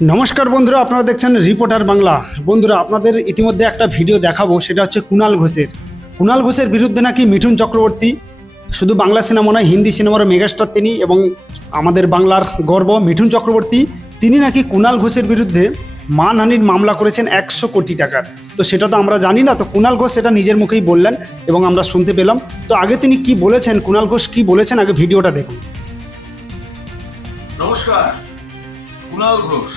নমস্কার বন্ধুরা, আপনারা দেখছেন রিপোর্টার বাংলা। বন্ধুরা, আপনাদের ইতিমধ্যে একটা ভিডিও দেখাবো, সেটা হচ্ছে কুণাল ঘোষের বিরুদ্ধে নাকি মিঠুন চক্রবর্তী, শুধু বাংলা সিনেমা নয় হিন্দি সিনেমারও মেগাস্টার তিনি এবং আমাদের বাংলার গর্ব মিঠুন চক্রবর্তী, তিনি নাকি কুণাল ঘোষের বিরুদ্ধে মানহানির মামলা করেছেন 100 কোটি টাকার। তো সেটা তো আমরা জানি না, তো কুণাল ঘোষ সেটা নিজের মুখেই বললেন এবং আমরা শুনতে পেলাম। তো আগে তিনি কি বলেছেন, কুণাল ঘোষ কি বলেছেন, আগে ভিডিওটা দেখুন। নমস্কার। কুণাল ঘোষ,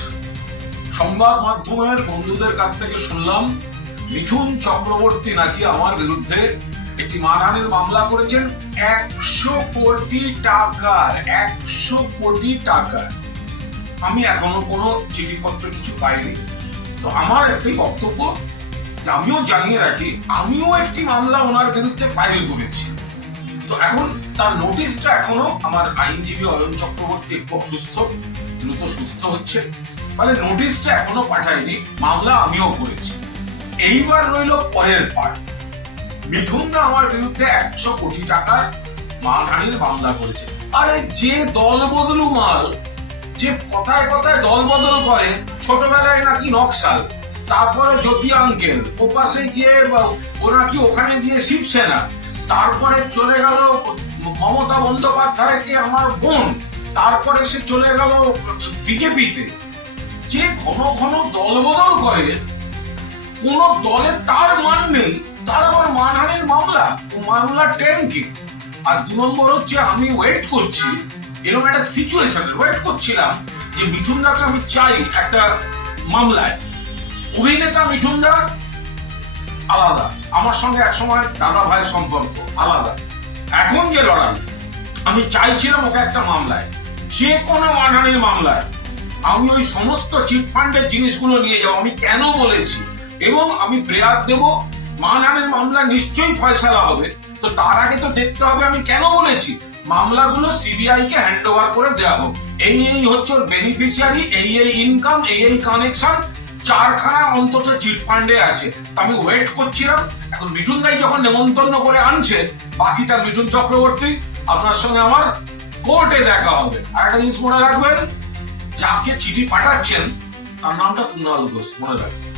সংবাদ মাধ্যমের বন্ধুদের কাছ থেকে শুনলাম মিঠুন চক্রবর্তী নাকি আমার বিরুদ্ধে একটি মানহানির মামলা করেছেন 100 কোটি টাকার। 100 কোটি টাকা। আমি এখনো কোনো চিঠিপত্র কিছু পাইনি। তো আমার একটি বক্তব্য, আমিও জানিয়ে রাখি, আমিও একটি মামলা ওনার বিরুদ্ধে ফাইল করেছি। তো এখন তার নোটিশটা এখনো আমার আইনজীবী অয়ন চক্রবর্তী একটু অসুস্থ, দ্রুত সুস্থ হচ্ছে, মানে নোটিশটা এখনো পাঠায়নি। মামলা আমিও করেছি। এইবার রইল পরের পার্ট। মিঠুনদা আমার বিরুদ্ধে 100 কোটি টাকার মানহানির মামলা করেছে। আরে যে দল বদলু মাল, যে কথায় কথায় দল বদল করে, ছোটবেলায় নাকি নকশাল, তারপরে জ্যোতি আঙ্কেল, ও পাশে গিয়ে ও নাকি ওখানে গিয়ে শিবসেনা, তারপরে চলে গেল মমতা বন্দ্যোপাধ্যায়কে আমার বোন, তারপরে সে চলে গেল বিজেপিতে। যে ঘন ঘন দল বদল করে, কোন দলে তার মান নেই, তার আবার মানহানির মামলা, ও মামলা ট্যাঙ্কি। আর 2 নম্বর হচ্ছে, আমি ওয়েট করছি, এরকম একটা সিচুয়েশনে ওয়েট করছিলাম যে মিঠুনদাকে আমি চাই একটা মামলায়। অভিনেতা মিঠুনদা আলাদা, আমার সঙ্গে একসময় দাদা ভাইয়ের সম্পর্ক আলাদা। এখন যে লড়াই, আমি চাইছিলাম ওকে একটা মামলায়, যে কোনো মানহানির মামলায়। আমি ওই সমস্ত চিটফান্ডের জিনিসগুলো নিয়ে যাবো, আমি কেন বলেছি, এবং আমি প্রেয়ার দেব, মানহানির মামলা নিশ্চয়ই ফয়সালা হবে। তো তার আগে তো দেখতে হবে আমি কেন বলেছি। মামলাগুলো সিবিআই কে হ্যান্ড ওভার করে দেওয়া হোক। এই হচ্ছে ওর বেনিফিশিয়ারি, এই ইনকাম, এই কানেকশন, 4খানা অন্তত চিটফান্ডে আছে। আমি ওয়েট করছিলাম। এখন মিঠুন দাই যখন নেমন্তন্ন করে আনছে, বাকিটা মিঠুন চক্রবর্তী, আপনার সঙ্গে আমার কোর্টে দেখা হবে। আর একটা জিনিস মনে রাখবেন, যাকে চিঠি পাঠাচ্ছেন তার নামটা কুণাল ঘোষ, মনে রাখবেন।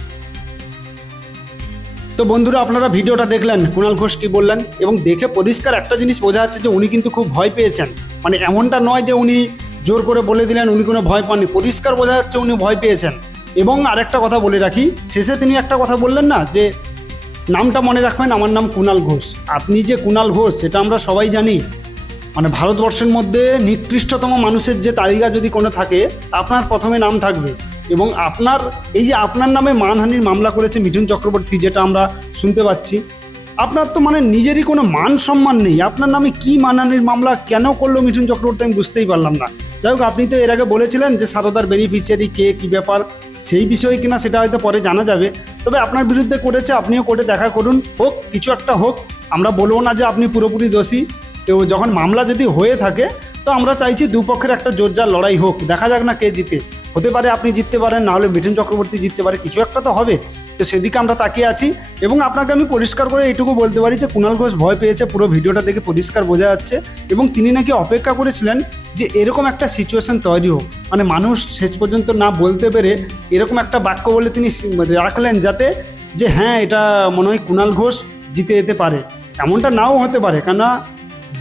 তো বন্ধুরা, আপনারা ভিডিওটা দেখলেন, কুণাল ঘোষ কি বললেন, এবং দেখে পরিষ্কার একটা জিনিস বোঝা যাচ্ছে যে উনি কিন্তু খুব ভয় পেয়েছেন। মানে এমনটা নয় যে উনি জোর করে বলে দিলেন, উনি কোনো ভয় পাননি, পরিষ্কার বোঝা যাচ্ছে উনি ভয় পেয়েছেন। এবং আরেকটা কথা বলে রাখি, শেষে তিনি একটা কথা বললেন না, যে নামটা মনে রাখবেন, আমার নাম কুণাল ঘোষ। আপনি যে কুণাল ঘোষ সেটা আমরা সবাই জানি। মানে ভারতবর্ষের মধ্যে নিকৃষ্টতম মানুষের যে তালিকা যদি কোনো থাকে, আপনার প্রথমে নাম থাকবে। এবং আপনার এই যে আপনার নামে মানহানির মামলা করেছে মিঠুন চক্রবর্তী, যেটা আমরা শুনতে পাচ্ছি, আপনার তো মানে নিজেরই কোনো মান সম্মান নেই। আপনার নামে কি মানহানির মামলা কেন করলো মিঠুন চক্রবর্তী, আমি বুঝতেই পারলাম না। যাই হোক, আপনি তো এর আগে বলেছিলেন যে সারদার বেনিফিশিয়ারি কে, কী ব্যাপার, সেই বিষয়ে কিনা সেটা হয়তো পরে জানা যাবে। তবে আপনার বিরুদ্ধে করেছে, আপনিও কোর্টে দেখা করুন, হোক কিছু একটা হোক। আমরা বলবো না যে আপনি পুরোপুরি দোষী। তো যখন মামলা যদি হয়ে থাকে, তো আমরা চাইছি দুপক্ষের একটা জোরজার লড়াই হোক, দেখা যাক না কে জিতে। হতে পারে আপনি জিততে পারেন, নাহলে মিঠুন চক্রবর্তী জিততে পারে, কিছু একটা তো হবে। তো সেদিকে আমরা তাকিয়ে আছি। এবং আপনাকে আমি পরিষ্কার করে এইটুকু বলতে পারি যে কুণাল ঘোষ ভয় পেয়েছে, পুরো ভিডিওটা দেখে পরিষ্কার বোঝা যাচ্ছে। এবং তিনি নাকি অপেক্ষা করেছিলেন যে এরকম একটা সিচুয়েশন তৈরি হোক, মানে মানুষ শেষ পর্যন্ত না বলতে পেরে এরকম একটা বাক্য বলে তিনি রাখলেন, যাতে যে হ্যাঁ, এটা মনে হয় কুণাল ঘোষ জিতে যেতে পারে। এমনটা নাও হতে পারে, কেননা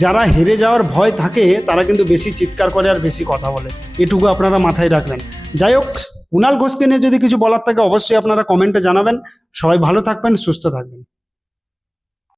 যারা হেরে যাওয়ার ভয় থাকে তারা কিন্তু বেশি চিৎকার করে আর বেশি কথা বলে, এটুকু আপনারা মাথায় রাখবেন। যাই হোক, কুণাল ঘোষকে নিয়ে যদি কিছু বলার থাকে অবশ্যই আপনারা কমেন্টে জানাবেন। সবাই ভালো থাকবেন, সুস্থ থাকবেন।